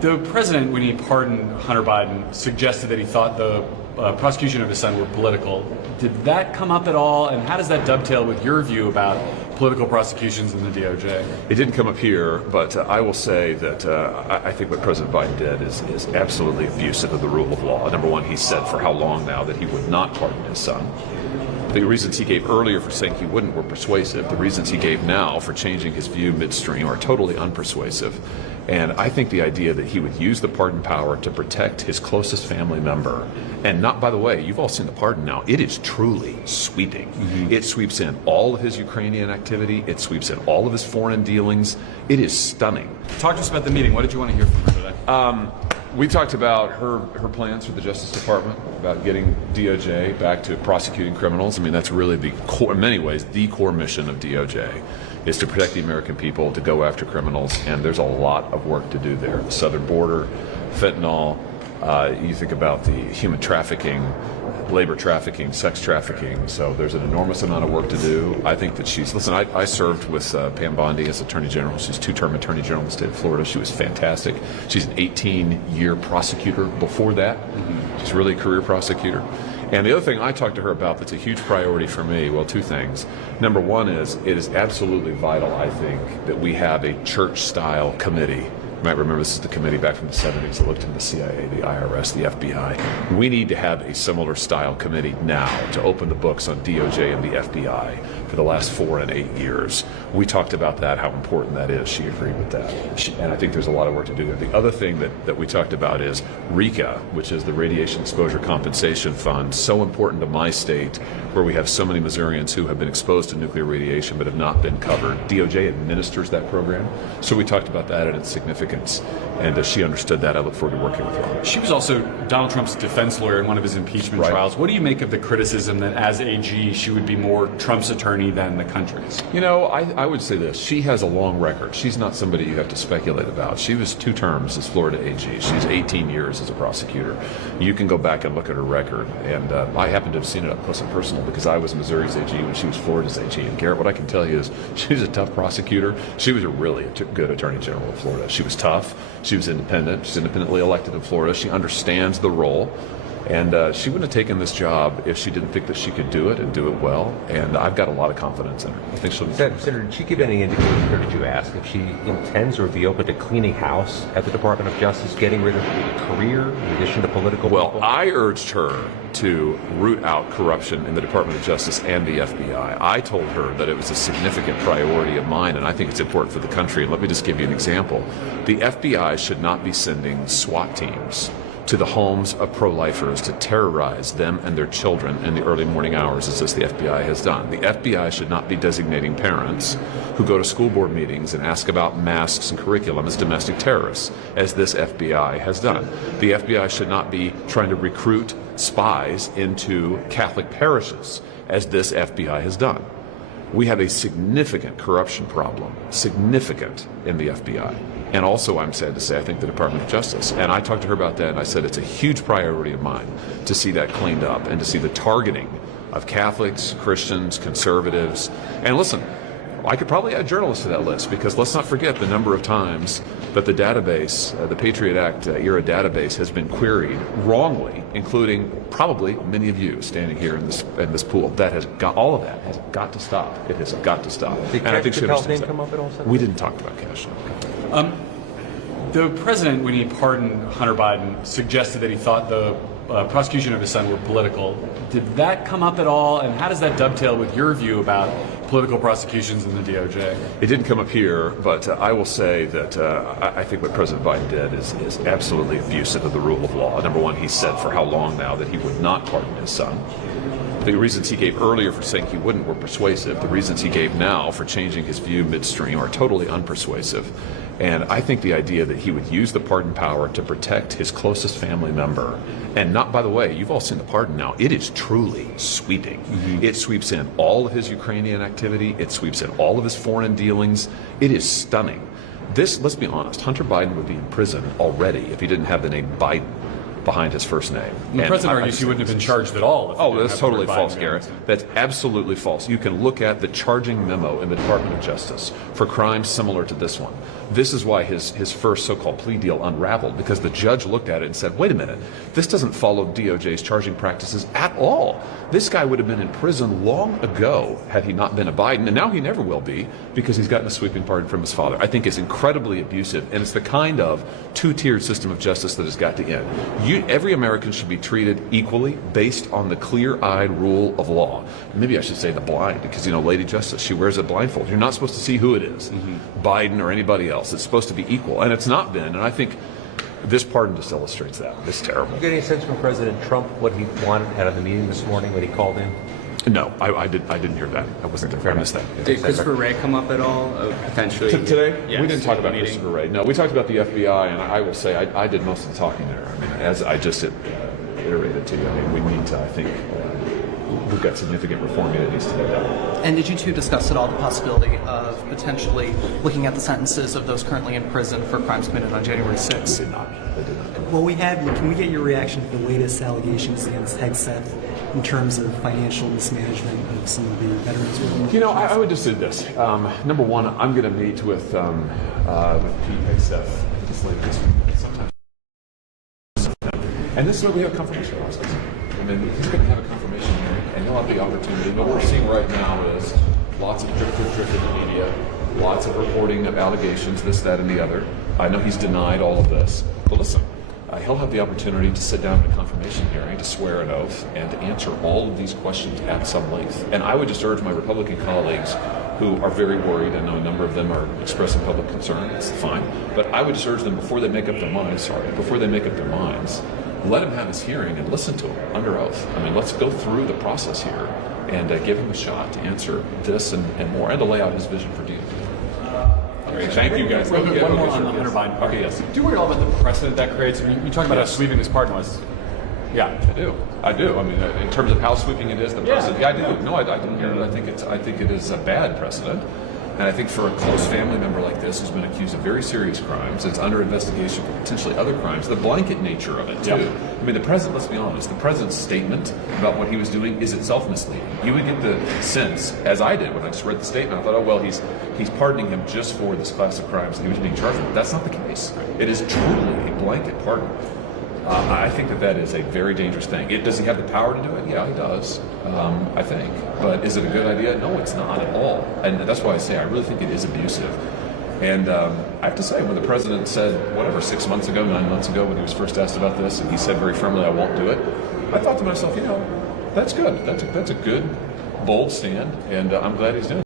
The president, when he pardoned Hunter Biden, suggested that he thought the prosecution of his son were political. Did that come up at all? And how does that dovetail with your view about political prosecutions in the DOJ? It didn't come up here, but I will say that I think what President Biden did is absolutely abusive of the rule of law. Number one, he said for how long now that he would not pardon his son. The reasons he gave earlier for saying he wouldn't were persuasive. The reasons he gave now for changing his view midstream are totally unpersuasive. And I think the idea that he would use the pardon power to protect his closest family member, and not, by the way, you've all seen the pardon now, it is truly sweeping. Mm-hmm. It sweeps in all of his Ukrainian activity. It sweeps in all of his foreign dealings. It is stunning. Talk to us about the meeting. What did you want to hear from her today? We talked about her plans for the Justice Department, about getting DOJ back to prosecuting criminals. I mean, that's really the core, in many ways, the core mission of DOJ is to protect the American people, to go after criminals, and there's a lot of work to do there. The southern border, fentanyl, you think about the human trafficking, labor trafficking, sex trafficking, so there's an enormous amount of work to do. I think that I served with Pam Bondi as Attorney General. She's two-term Attorney General in the state of Florida. She was fantastic. She's an 18-year prosecutor before that. Mm-hmm. She's really a career prosecutor. And the other thing I talked to her about that's a huge priority for me, well, two things. Number one is it is absolutely vital, I think, that we have a church-style committee. You might remember this is the committee back from the 70s that looked into the CIA, the IRS, the FBI. We need to have a similar style committee now to open the books on DOJ and the FBI for the last 4 and 8 years. We talked about that, how important that is. She agreed with that. And I think there's a lot of work to do there. The other thing that we talked about is RECA, which is the Radiation Exposure Compensation Fund, so important to my state where we have so many Missourians who have been exposed to nuclear radiation but have not been covered. DOJ administers that program. So we talked about that and its significance. And she understood that. I look forward to working with her. She was also Donald Trump's defense lawyer in one of his impeachment trials. What do you make of the criticism that as AG, she would be more Trump's attorney than the country's? You know, I would say this. She has a long record. She's not somebody you have to speculate about. She was 2 terms as Florida AG. She's 18 years as a prosecutor. You can go back and look at her record. And I happen to have seen it up close and personal because I was Missouri's AG when she was Florida's AG. And Garrett, what I can tell you is she's a tough prosecutor. She was a really good Attorney General of Florida. She was tough. She was independent. She's independently elected in Florida. She understands the role. And she wouldn't have taken this job if she didn't think that she could do it and do it well. And I've got a lot of confidence in her. I think she'll. Senator, did she give any indication, or did you ask, if she intends or would be open to cleaning house at the Department of Justice, getting rid of a career in addition to political Well, people? I urged her to root out corruption in the Department of Justice and the FBI. I told her that it was a significant priority of mine, and I think it's important for the country. And let me just give you an example. The FBI should not be sending SWAT teams to the homes of pro-lifers to terrorize them and their children in the early morning hours, as the FBI has done. The FBI should not be designating parents who go to school board meetings and ask about masks and curriculum as domestic terrorists, as this FBI has done. The FBI should not be trying to recruit spies into Catholic parishes, as this FBI has done. We have a significant corruption problem, significant, in the FBI. And also, I'm sad to say, I think the Department of Justice. And I talked to her about that, and I said it's a huge priority of mine to see that cleaned up and to see the targeting of Catholics, Christians, conservatives. And listen, I could probably add journalists to that list, because let's not forget the number of times that the database, the Patriot Act era database, has been queried wrongly, including probably many of you standing here in this pool. That has got, all of that has got to stop. It has got to stop. Did and I think she understands come up at all? We didn't talk about cash. The president, when he pardoned Hunter Biden, suggested that he thought the prosecution of his son were political. Did that come up at all? And how does that dovetail with your view about political prosecutions in the DOJ? It didn't come up here, but I will say that I think what President Biden did is absolutely abusive of the rule of law. Number one, he said for how long now that he would not pardon his son. The reasons he gave earlier for saying he wouldn't were persuasive. The reasons he gave now for changing his view midstream are totally unpersuasive. And I think the idea that he would use the pardon power to protect his closest family member, and not, by the way, you've all seen the pardon now, it is truly sweeping. Mm-hmm. It sweeps in all of his Ukrainian activity. It sweeps in all of his foreign dealings. It is stunning. This, let's be honest, Hunter Biden would be in prison already if he didn't have the name Biden behind his first name. The president argues he wouldn't have been charged at all. Oh, that's totally false, Garrett. That's absolutely false. You can look at the charging memo in the Department of Justice for crimes similar to this one. This is why his first so-called plea deal unraveled, because the judge looked at it and said, wait a minute, this doesn't follow DOJ's charging practices at all. This guy would have been in prison long ago had he not been a Biden, and now he never will be because he's gotten a sweeping pardon from his father. I think it's incredibly abusive, and it's the kind of two-tiered system of justice that has got to end. Every American should be treated equally based on the clear-eyed rule of law. Maybe I should say the blind, because, Lady Justice, she wears a blindfold. You're not supposed to see who it is, Biden or anybody else. It's supposed to be equal, and it's not been, and I think this pardon just illustrates that. It's terrible. You get any sense from President Trump what he wanted out of the meeting this morning when he called in? No, I didn't hear that. I wasn't there. I missed that. Did Christopher Wray come up at all, potentially? Today? Yes, We didn't talk about meeting. Christopher Wray. No, we talked about the FBI, and I will say I did most of the talking there. I mean, as I just iterated to you, I mean, we need to, I think, we've got significant reforming that needs to be done. And did you two discuss at all the possibility of potentially looking at the sentences of those currently in prison for crimes committed on January 6th? They did not. Well, can we get your reaction to the latest allegations against Hegseth in terms of financial mismanagement of some of the veterans? I would just say this. Number one, I'm going to meet with Pete Hegseth this later this week. Sometime. And this is where we have a confirmation process. I mean, he's going to have a confirmation hearing, and he'll have the opportunity. What we're seeing right now is lots of drip in the media, lots of reporting of allegations, this, that, and the other. I know he's denied all of this. But listen, he'll have the opportunity to sit down in a confirmation hearing, to swear an oath, and to answer all of these questions at some length. And I would just urge my Republican colleagues who are very worried, I know a number of them are expressing public concern, it's fine, but I would just urge them before they make up their minds, let him have his hearing and listen to him under oath. I mean, let's go through the process here and give him a shot to answer this and more, and to lay out his vision for DOJ. Great. Thank you, guys. One more Okay, on the sure. Hunter Biden. Okay, yes. Do you worry at all about the precedent that creates? I mean, you talk about how sweeping this pardon was. Yeah. I do. I mean, in terms of how sweeping it is, the precedent. Yeah, I do. No, I don't hear it. I think it is a bad precedent. And I think for a close family member like this who's been accused of very serious crimes, it's under investigation for potentially other crimes, the blanket nature of it, too. Yep. I mean, the president, let's be honest, the president's statement about what he was doing is itself misleading. You would get the sense, as I did when I just read the statement, I thought, oh, well, he's pardoning him just for this class of crimes that he was being charged with. That's not the case. It is truly a blanket pardon. I think that is a very dangerous thing. Does he have the power to do it? Yeah, he does, I think. But is it a good idea? No, it's not at all. And that's why I say I really think it is abusive. And I have to say, when the president said, 9 months ago, when he was first asked about this, and he said very firmly, I won't do it, I thought to myself, that's good. That's a good, bold stand, and I'm glad he's doing it.